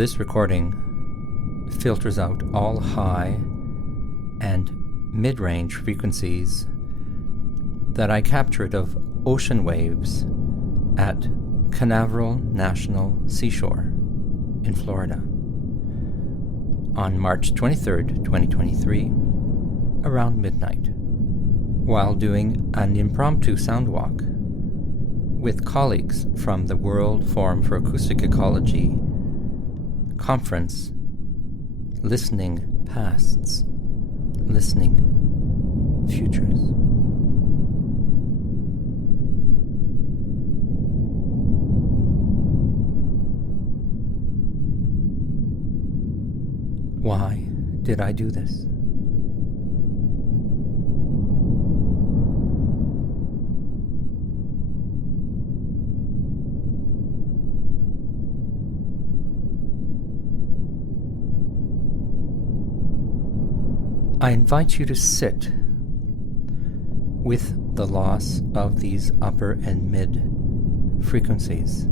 This recording filters out all high and mid-range frequencies that I captured of ocean waves at Canaveral National Seashore in Florida on March 23rd, 2023, around midnight, while doing an impromptu sound walk with colleagues from the World Forum for Acoustic Ecology conference, listening pasts, listening futures. Why did I do this? I invite you to sit with the loss of these upper and mid frequencies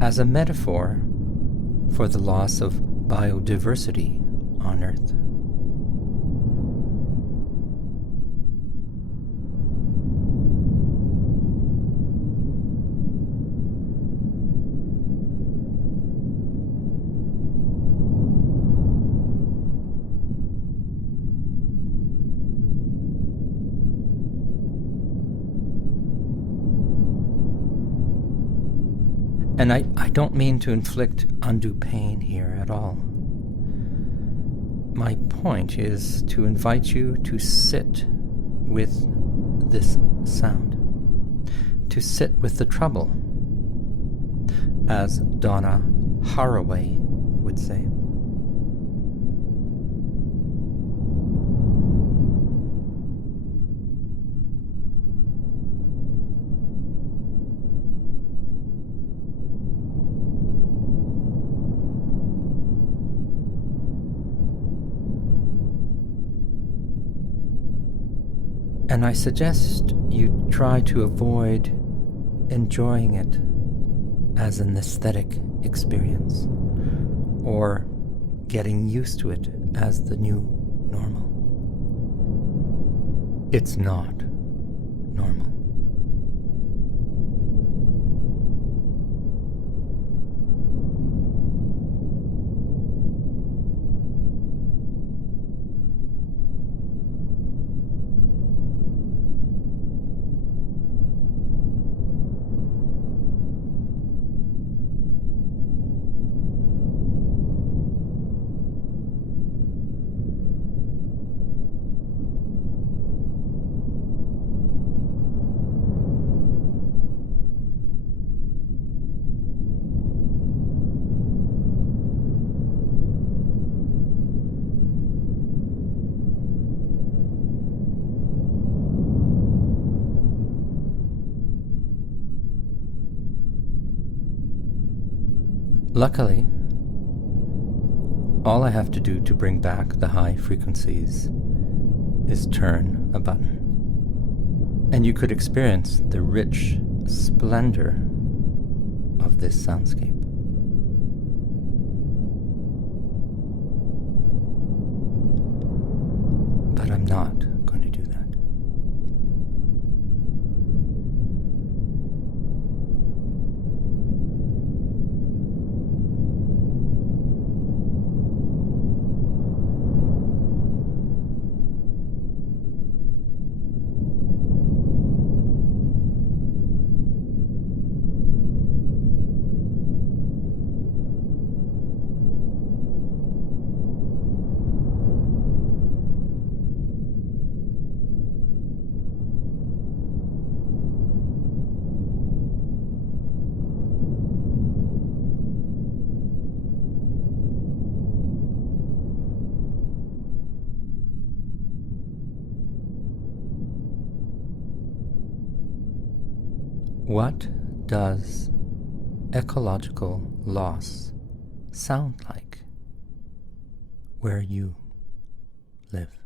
as a metaphor for the loss of biodiversity on Earth. And I don't mean to inflict undue pain here at all. My point is to invite you to sit with this sound, to sit with the trouble, as Donna Haraway would say. And I suggest you try to avoid enjoying it as an aesthetic experience or getting used to it as the new normal. It's not normal. Luckily, all I have to do to bring back the high frequencies is turn a button. And you could experience the rich splendour of this soundscape. But I'm not going to do that. What does ecological loss sound like where you live?